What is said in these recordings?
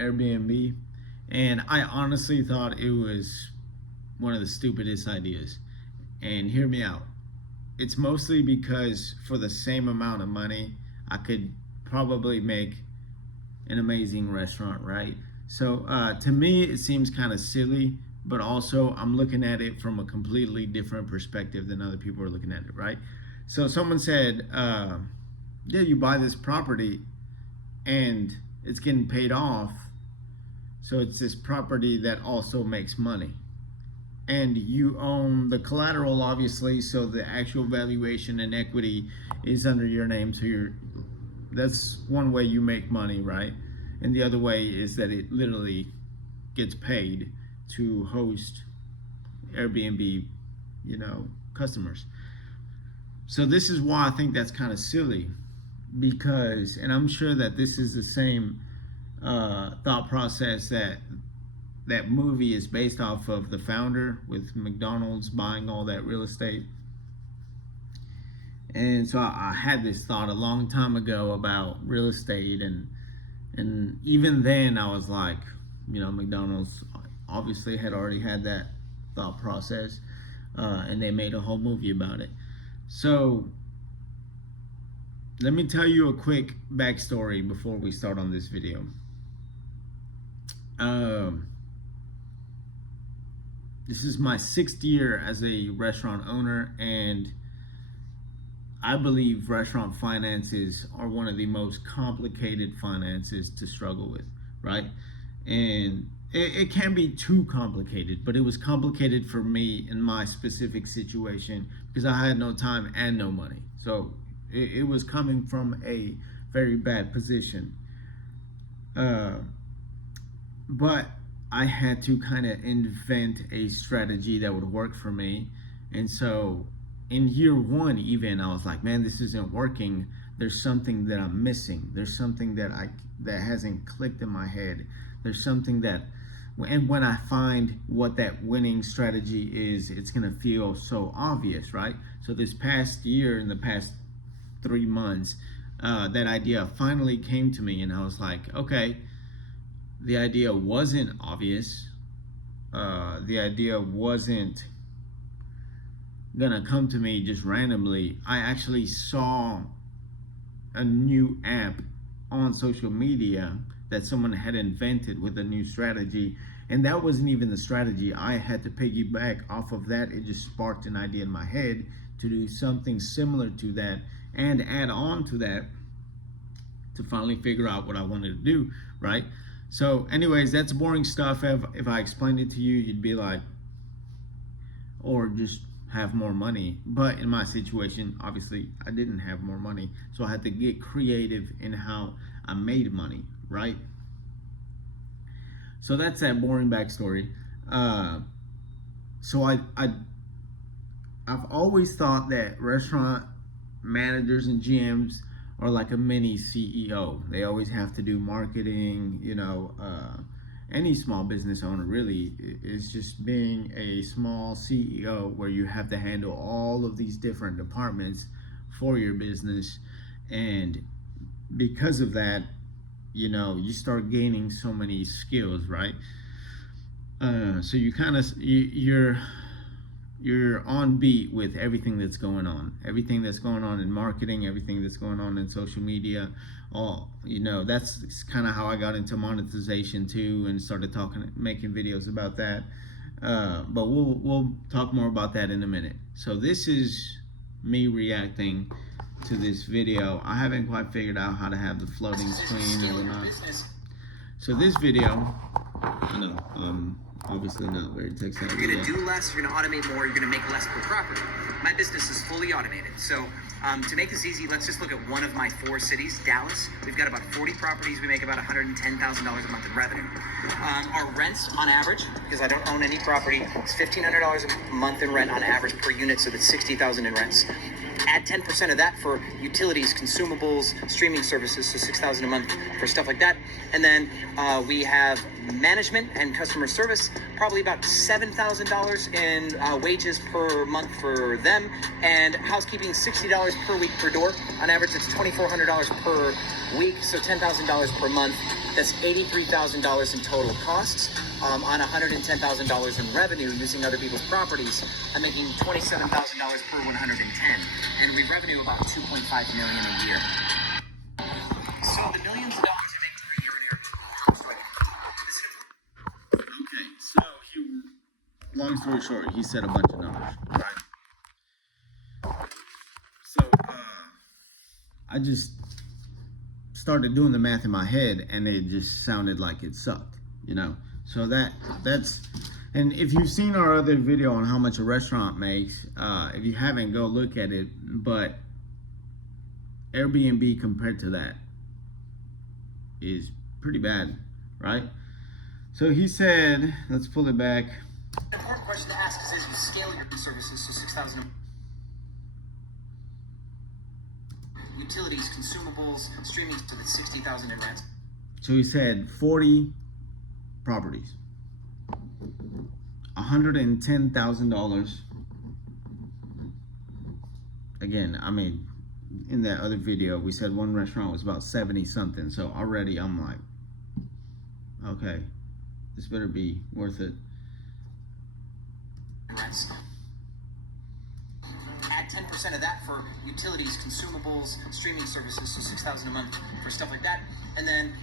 Airbnb, and I honestly thought it was one of the stupidest ideas. And hear me out. It's mostly because for the same amount of money, I could probably make an amazing restaurant, right? So to me, it seems kind of silly, but also I'm looking at it from a completely different perspective than other people are looking at it, right? So someone said, yeah, you buy this property and it's getting paid off. So it's this property that also makes money. And you own the collateral, obviously, so the actual valuation and equity is under your name. So that's one way you make money, right? And the other way is that it literally gets paid to host Airbnb, customers. So this is why I think that's kind of silly, because, and I'm sure that this is the same thought process that movie is based off of, The Founder, with McDonald's buying all that real estate. And so I had this thought a long time ago about real estate, and even then I was like, McDonald's obviously had already had that thought process, and they made a whole movie about it. So let me tell you a quick backstory before we start on this video. This is my 6th year as a restaurant owner, and I believe restaurant finances are one of the most complicated finances to struggle with, right? And it can be too complicated, but it was complicated for me in my specific situation because I had no time and no money. So it was coming from a very bad position. But I had to kind of invent a strategy that would work for me. And so in year 1, even, I was like, man, this isn't working. There's something that I'm missing. There's something that hasn't clicked in my head. There's something that, and when I find what that winning strategy is, it's gonna feel so obvious, right? So this past year, in the past 3 months, that idea finally came to me, and I was like, okay, the idea wasn't obvious. The idea wasn't gonna come to me just randomly. I actually saw a new app on social media that someone had invented with a new strategy, and that wasn't even the strategy. I had to piggyback off of that. It just sparked an idea in my head to do something similar to that and add on to that to finally figure out what I wanted to do, right? So anyways, that's boring stuff. If I explained it to you, you'd be like, or just have more money. But in my situation, obviously I didn't have more money, so I had to get creative in how I made money, right? So that's that boring backstory. So I've always thought that restaurant managers and GMs are like a mini CEO. They always have to do marketing. Any small business owner really is just being a small CEO, where you have to handle all of these different departments for your business. And because of that, you start gaining so many skills, right? So you're on beat with everything that's going on in marketing, everything that's going on in social media. That's kind of how I got into monetization too, and started making videos about that. But we'll talk more about that in a minute. So this is me reacting to this video. I haven't quite figured out how to have the floating screen and whatnot. So this video, I know, obviously not very tech savvy. You're going to do less, you're going to automate more, you're going to make less per property. My business is fully automated. So to make this easy, let's just look at one of my 4 cities, Dallas. We've got about 40 properties. We make about $110,000 a month in revenue. Our rents on average, because I don't own any property, it's $1,500 a month in rent on average per unit, so that's $60,000 in rents. Add 10% of that for utilities, consumables, streaming services, so $6,000 a month for stuff like that. And then we have management and customer service, probably about $7,000 in wages per month for them, and housekeeping $60 per week per door. On average, it's $2,400 per week, so $10,000 per month. That's $83,000 in total costs. On $110,000 in revenue using other people's properties, I'm making $27,000 per 110, and we revenue about $2.5 million a year. So the millions of dollars I make per year in Airbnb. Okay, so long story short, he said a bunch of numbers, right? So I just started doing the math in my head, and it just sounded like it sucked, you know. So that's, and if you've seen our other video on how much a restaurant makes, if you haven't, go look at it. But Airbnb compared to that is pretty bad, right? So he said, let's pull it back. The important question to ask is, as you scale your services to 6,000 utilities, consumables, streaming to the 60,000 in rent. So he said 40 properties, $110,000. Again, I mean, in that other video, we said one restaurant was about 70 something. So already I'm like, okay, this better be worth it. Add 10% of that for utilities, consumables, streaming services, so $6,000 a month for stuff like that. And then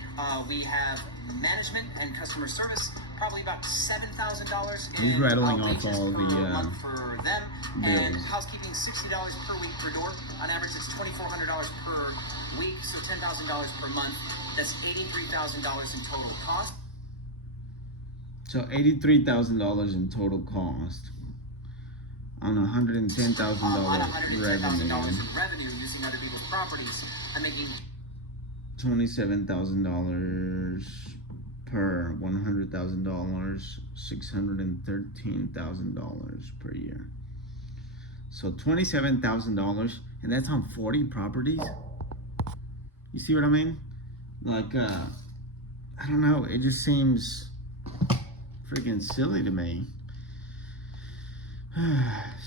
we have management and customer service, probably about $7,000 in He's rattling off wages all per the month for them, and bills. housekeeping $60 per week per door. On average, it's $2,400 per week, so $10,000 per month. That's $83,000 in total cost. So $83,000 in total cost on $110,000 revenue. in revenue using other people's properties. I'm making $27,000 per $100,000, $613,000 per year. So $27,000, and that's on 40 properties. You see what I mean? Like, I don't know. It just seems freaking silly to me.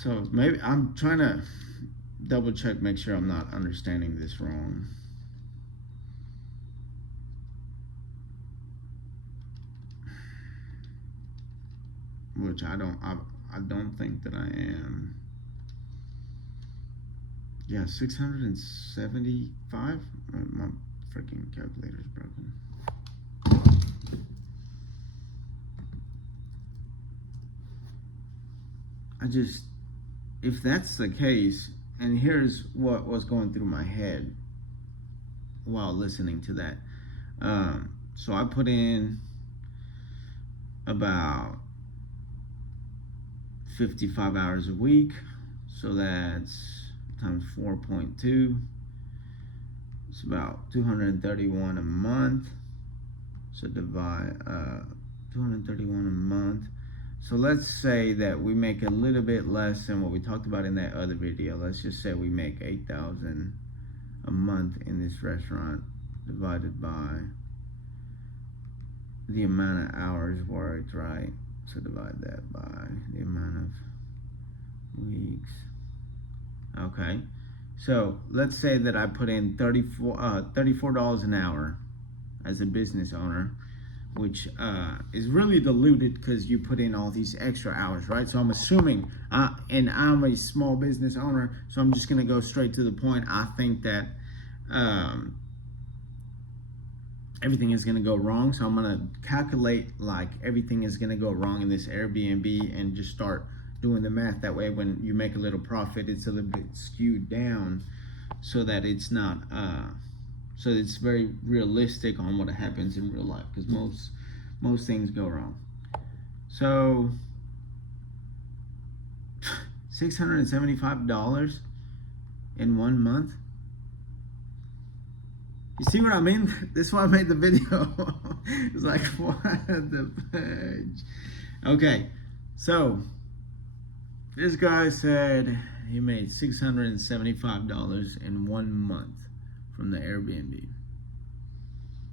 So maybe I'm trying to double check, make sure I'm not understanding this wrong. Which I don't think that I am. Yeah, 675. My freaking calculator's broken. If that's the case, and here's what was going through my head while listening to that. So I put in about 55 hours a week, so that's times 4.2. It's about 231 a month. So divide 231 a month. So let's say that we make a little bit less than what we talked about in that other video. Let's just say we make 8,000 a month in this restaurant, divided by the amount of hours worked, right? So divide that by the amount of weeks. Okay, so let's say that I put in $34 an hour as a business owner, which is really diluted because you put in all these extra hours, right? So I'm assuming, and I'm a small business owner, so I'm just gonna go straight to the point. I think that everything is gonna go wrong, so I'm gonna calculate like everything is gonna go wrong in this Airbnb and just start doing the math. That way when you make a little profit, it's a little bit skewed down so that it's not so it's very realistic on what happens in real life, because most things go wrong. So $675 in 1 month. You see what I mean? This is why I made the video. It's like, what the fudge? Okay, so this guy said he made $675 in 1 month from the Airbnb,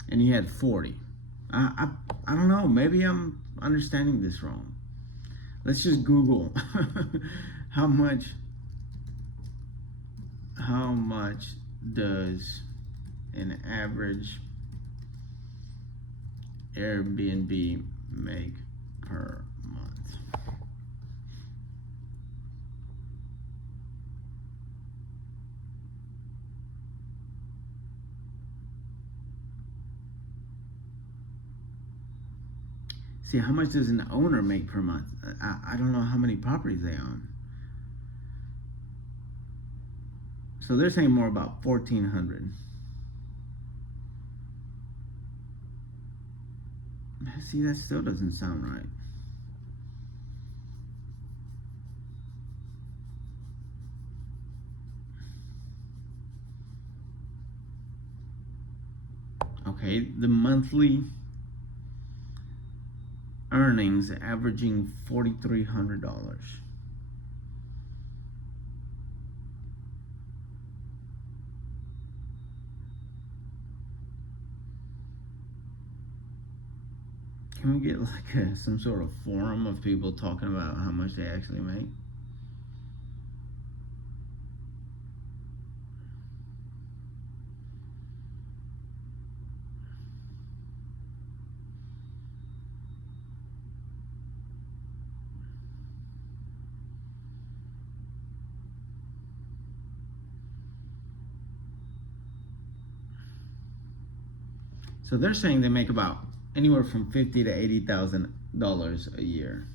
and he had 40. I I don't know, maybe I'm understanding this wrong. Let's just Google how much how much does an average Airbnb make per month? See, how much does an owner make per month? I don't know how many properties they own. So they're saying more about 1,400. See, that still doesn't sound right. Okay, the monthly earnings averaging $4,300. Can we get like some sort of forum of people talking about how much they actually make? So they're saying they make about anywhere from $50,000 to $80,000 a year.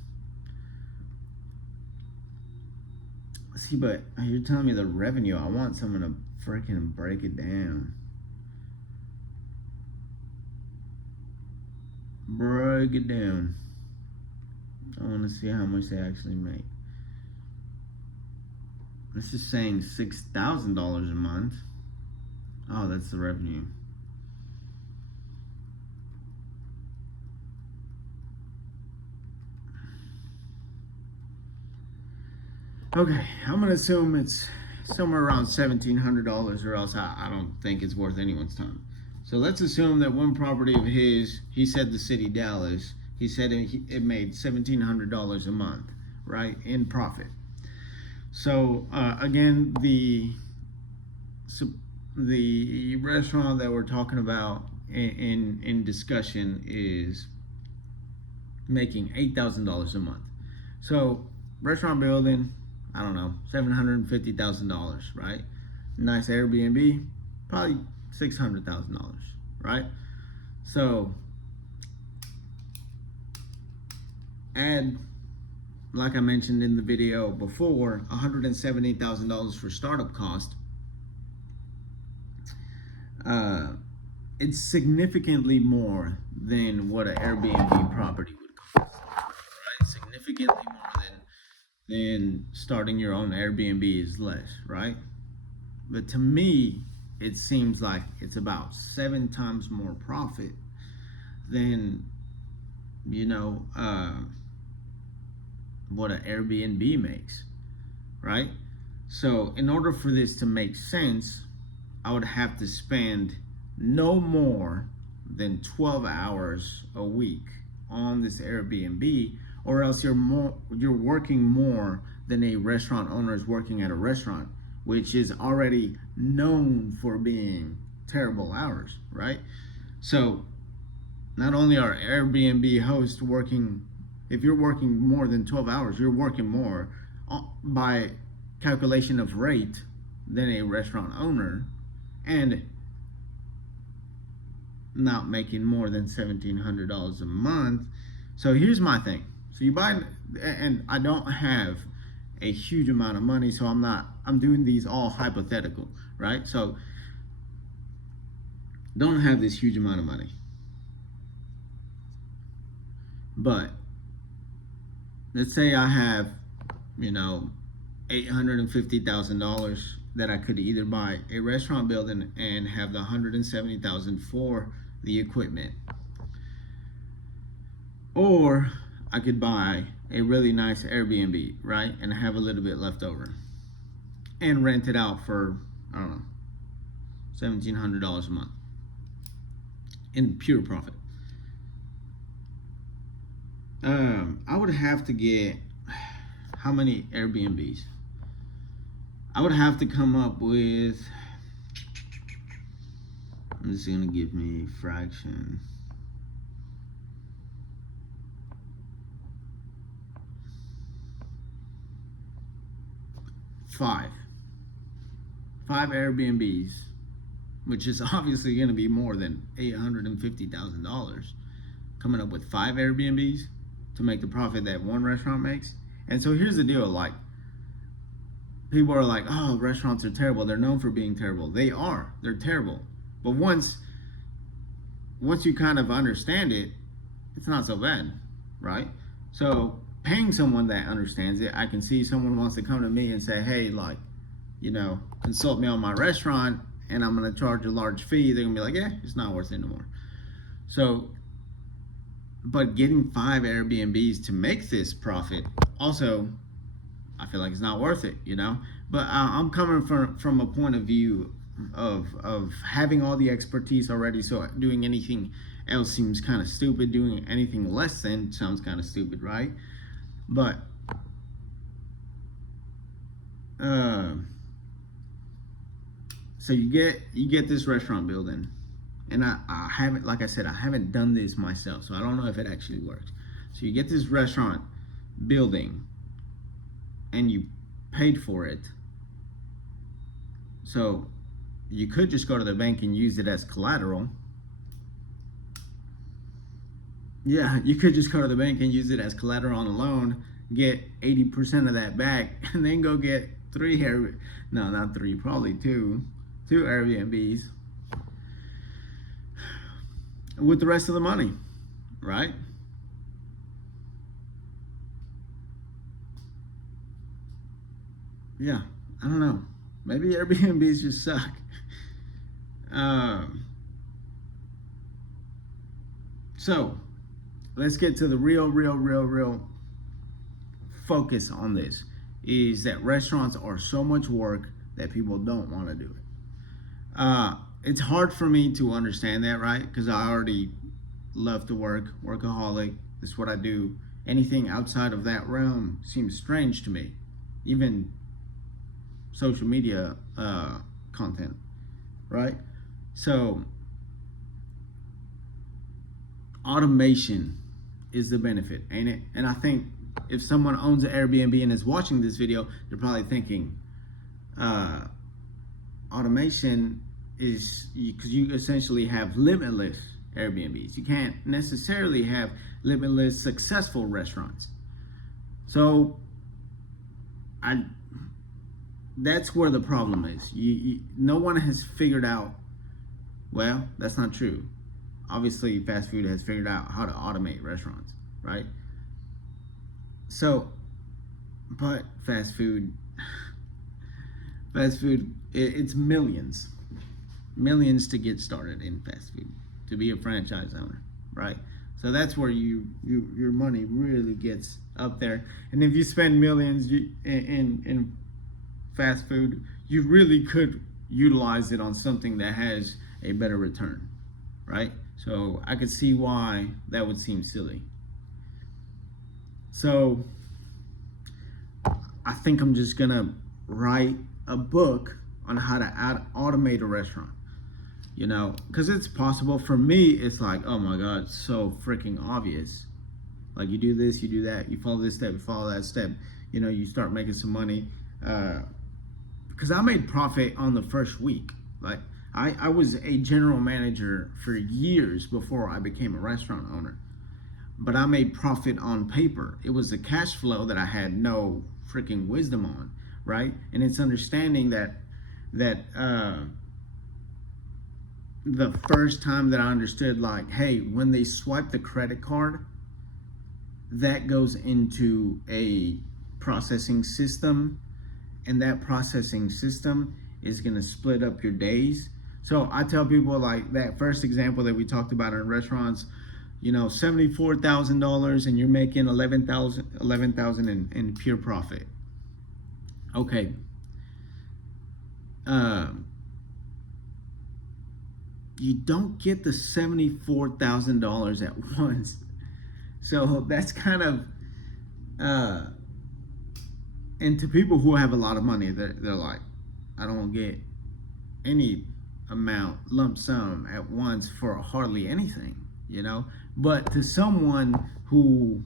See, but you're telling me the revenue. I want someone to freaking break it down. Break it down. I want to see how much they actually make. This is saying $6,000 a month. Oh, that's the revenue. Okay, I'm gonna assume it's somewhere around $1,700, or else I don't think it's worth anyone's time. So let's assume that one property of his, he said the city Dallas, he said it made $1,700 a month, right, in profit. So again, the restaurant that we're talking about in discussion is making $8,000 a month. So restaurant building, I don't know, $750,000, right? Nice Airbnb, probably $600,000, right? So add, like I mentioned in the video before, $170,000 for startup cost. It's significantly more than what an Airbnb property would cost, right? Significantly more than starting your own Airbnb is less, right? But to me, it seems like it's about 7 times more profit than, what an Airbnb makes, right? So in order for this to make sense, I would have to spend no more than 12 hours a week on this Airbnb, or else you're working more than a restaurant owner is working at a restaurant, which is already known for being terrible hours, right? So not only are Airbnb hosts working, if you're working more than 12 hours, you're working more by calculation of rate than a restaurant owner, and not making more than $1,700 a month. So here's my thing. So you buy, and I don't have a huge amount of money, so I'm doing these all hypothetical, right? So don't have this huge amount of money. But let's say I have, $850,000 that I could either buy a restaurant building and have the $170,000 for the equipment, or I could buy a really nice Airbnb, right, and have a little bit left over and rent it out for, I don't know, $1,700 a month in pure profit. I would have to get how many Airbnbs? I would have to come up with. I'm just gonna give me fraction. Five. Five Airbnbs, which is obviously gonna be more than $850,000. Coming up with five Airbnbs to make the profit that one restaurant makes. And so here's the deal, like, people are like, oh, restaurants are terrible. They're known for being terrible. They are. They're terrible. But once you kind of understand it, it's not so bad, right? So paying someone that understands it, I can see someone wants to come to me and say, hey, like, consult me on my restaurant and I'm gonna charge a large fee. They're gonna be like, yeah, it's not worth it anymore. So, but getting five Airbnbs to make this profit also, I feel like it's not worth it, But I'm coming from a point of view of having all the expertise already. So doing anything else seems kind of stupid. Doing anything less than sounds kind of stupid, right? But so you get this restaurant building, and I haven't, like I said, I haven't done this myself, so I don't know if it actually works. So you get this restaurant building, and you paid for it. So you could just go to the bank and use it as collateral. Yeah, you could just go to the bank and use it as collateral on a loan, get 80% of that back, and then go get two Airbnbs with the rest of the money, right? Yeah, I don't know. Maybe Airbnbs just suck. So let's get to the real focus on this. Is that restaurants are so much work that people don't want to do it. It's hard for me to understand that, right? Because I already love to work, workaholic. This is what I do. Anything outside of that realm seems strange to me. Even social media content, right? So automation is the benefit, ain't it? And I think if someone owns an Airbnb and is watching this video, they're probably thinking, automation is because you essentially have limitless Airbnbs. You can't necessarily have limitless successful restaurants. So that's where the problem is. No one has figured out. Well, that's not true. Obviously, fast food has figured out how to automate restaurants, right? So, but fast food, it's millions to get started in fast food, to be a franchise owner, right? So that's where your money really gets up there. And if you spend millions in fast food, you really could utilize it on something that has a better return, right? So I could see why that would seem silly. So I think I'm just gonna write a book on how to automate a restaurant, because it's possible. For me, it's like, oh my God, it's so freaking obvious. Like, you do this, you do that, you follow this step, you follow that step, you start making some money. Because I made profit on the first week. Like, I was a general manager for years before I became a restaurant owner. But I made profit on paper. It was a cash flow that I had no freaking wisdom on, right? And it's understanding that the first time that I understood, like, hey, when they swipe the credit card, that goes into a processing system, and that processing system is going to split up your days. So I tell people, like, that first example that we talked about in restaurants, $74,000 and you're making 11,000 in pure profit. Okay. You don't get the $74,000 at once. So that's kind of, uh, and to people who have a lot of money, they're like, I don't get any amount lump sum at once for hardly anything, you know. But to someone who,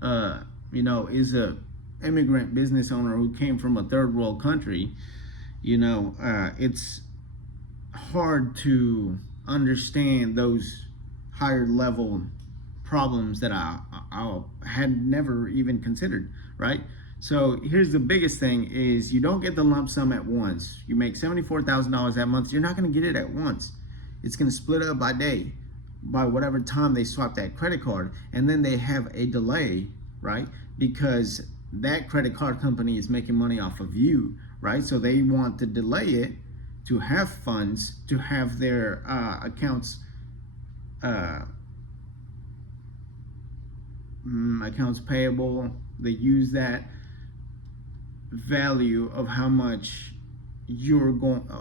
uh, is a immigrant business owner who came from a third world country, it's hard to understand those higher level problems that I had never even considered, right? So here's the biggest thing is you don't get the lump sum at once. You make $74,000 that month. You're not going to get it at once. It's going to split up by day, by whatever time they swipe that credit card. And then they have a delay, right? Because that credit card company is making money off of you, right? So they want to delay it to have funds, to have their accounts accounts payable. They use that value of how much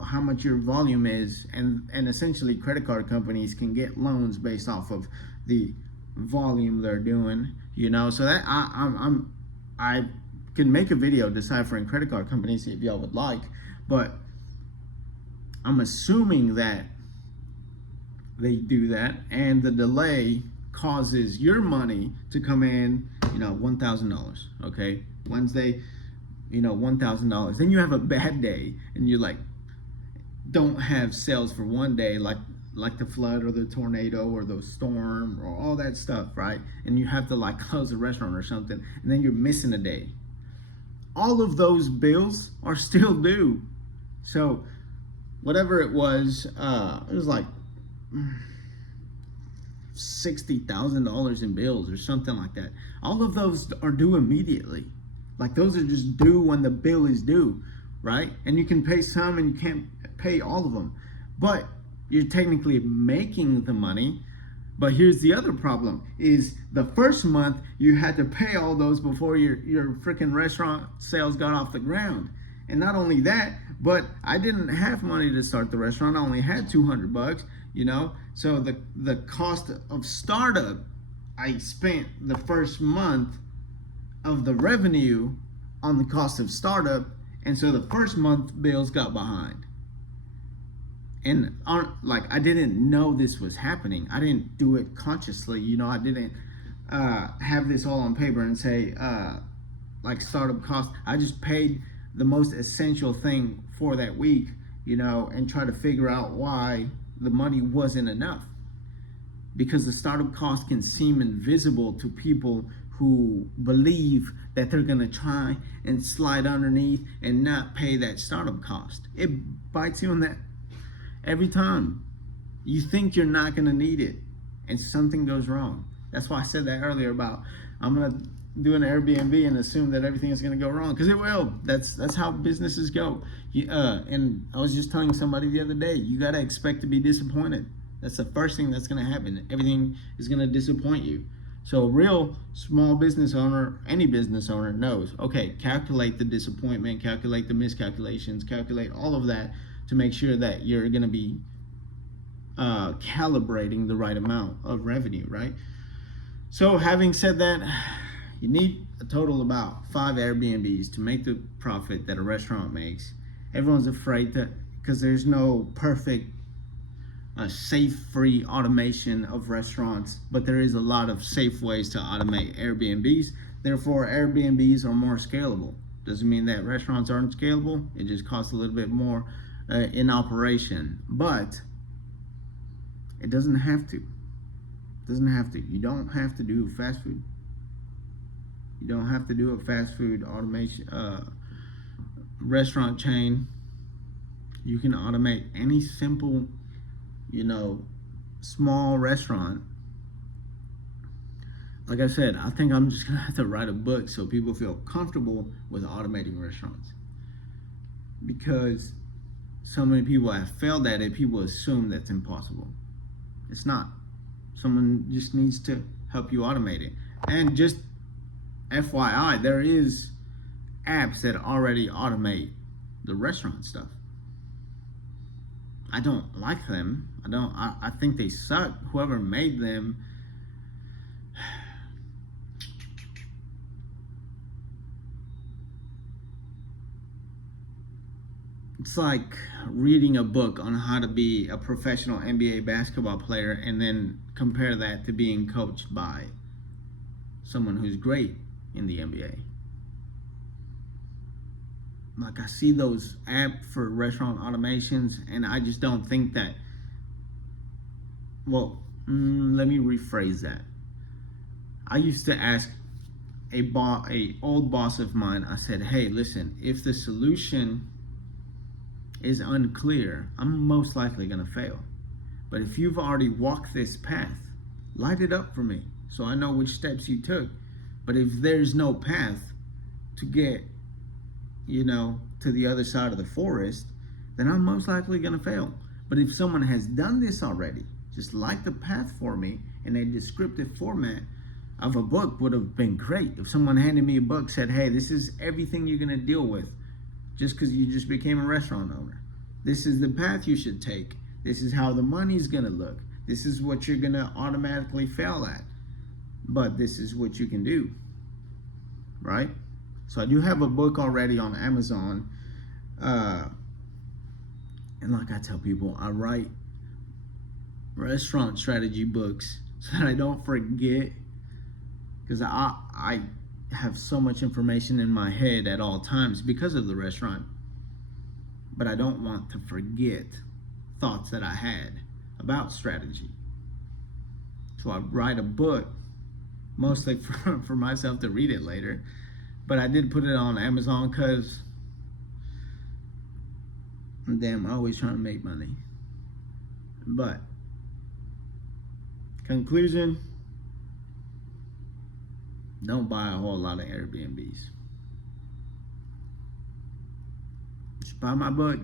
how much your volume is, and essentially credit card companies can get loans based off of the volume they're doing. So that I can make a video deciphering credit card companies if y'all would like, but I'm assuming that they do that, and the delay causes your money to come in, $1,000. Okay, Wednesday, $1,000. Then you have a bad day, and you don't have sales for one day, like the flood or the tornado or the storm or all that stuff, right? And you have to close a restaurant or something, and then you're missing a day. All of those bills are still due. So whatever it was like $60,000 in bills or something like that. All of those are due immediately. Those are just due when the bill is due, right? And you can pay some and you can't pay all of them, but you're technically making the money. But here's the other problem is the first month you had to pay all those before your freaking restaurant sales got off the ground. And not only that, but I didn't have money to start the restaurant. I only had $200, So the cost of startup, I spent the first month of the revenue on the cost of startup, and so the first month bills got behind. And I didn't know this was happening. I didn't do it consciously. I didn't have this all on paper and say startup cost. I just paid the most essential thing for that week, and try to figure out why the money wasn't enough. Because the startup cost can seem invisible to people who believe that they're gonna try and slide underneath and not pay that startup cost. It bites you in that every time. You think you're not gonna need it, and something goes wrong. That's why I said that earlier about I'm gonna do an Airbnb and assume that everything is going to go wrong, because it will. That's how businesses go. And I was just telling somebody the other day, you got to expect to be disappointed. That's the first thing that's going to happen. Everything is going to disappoint you. So a real small business owner, any business owner knows, okay, calculate the disappointment, calculate the miscalculations, calculate all of that to make sure that you're going to be calibrating the right amount of revenue, right? So having said that, you need a total of about 5 Airbnbs to make the profit that a restaurant makes. Everyone's afraid because there's no perfect safe-free automation of restaurants, but there is a lot of safe ways to automate Airbnbs. Therefore, Airbnbs are more scalable. Doesn't mean that restaurants aren't scalable. It just costs a little bit more in operation, but it doesn't have to. You don't have to do fast food. You don't have to do a fast food automation restaurant chain. You can automate any simple, small restaurant. Like I said, I think I'm just gonna have to write a book so people feel comfortable with automating restaurants. Because so many people have failed at it, people assume that's impossible. It's not. Someone just needs to help you automate it. And just FYI, there is apps that already automate the restaurant stuff. I don't like them. I think they suck. Whoever made them It's like reading a book on how to be a professional NBA basketball player and then compare that to being coached by someone who's great in the NBA. Like, I see those apps for restaurant automations, and I just don't think that. Well, let me rephrase that. I used to ask a old boss of mine. I said, "Hey, listen, if the solution is unclear, I'm most likely gonna fail. But if you've already walked this path, light it up for me so I know which steps you took. But if there's no path to get, to the other side of the forest, then I'm most likely gonna fail. But if someone has done this already, just light the path for me in a descriptive format of a book would have been great. If someone handed me a book, said, hey, this is everything you're gonna deal with just because you just became a restaurant owner. This is the path you should take. This is how the money's gonna look. This is what you're gonna automatically fail at. But this is what you can do, right? So I do have a book already on Amazon. And like I tell people, I write restaurant strategy books so that I don't forget, because I have so much information in my head at all times because of the restaurant, but I don't want to forget thoughts that I had about strategy. So I write a book mostly for myself to read it later, but I did put it on Amazon because damn, I'm always trying to make money. But conclusion, don't buy a whole lot of Airbnbs. Just buy my book.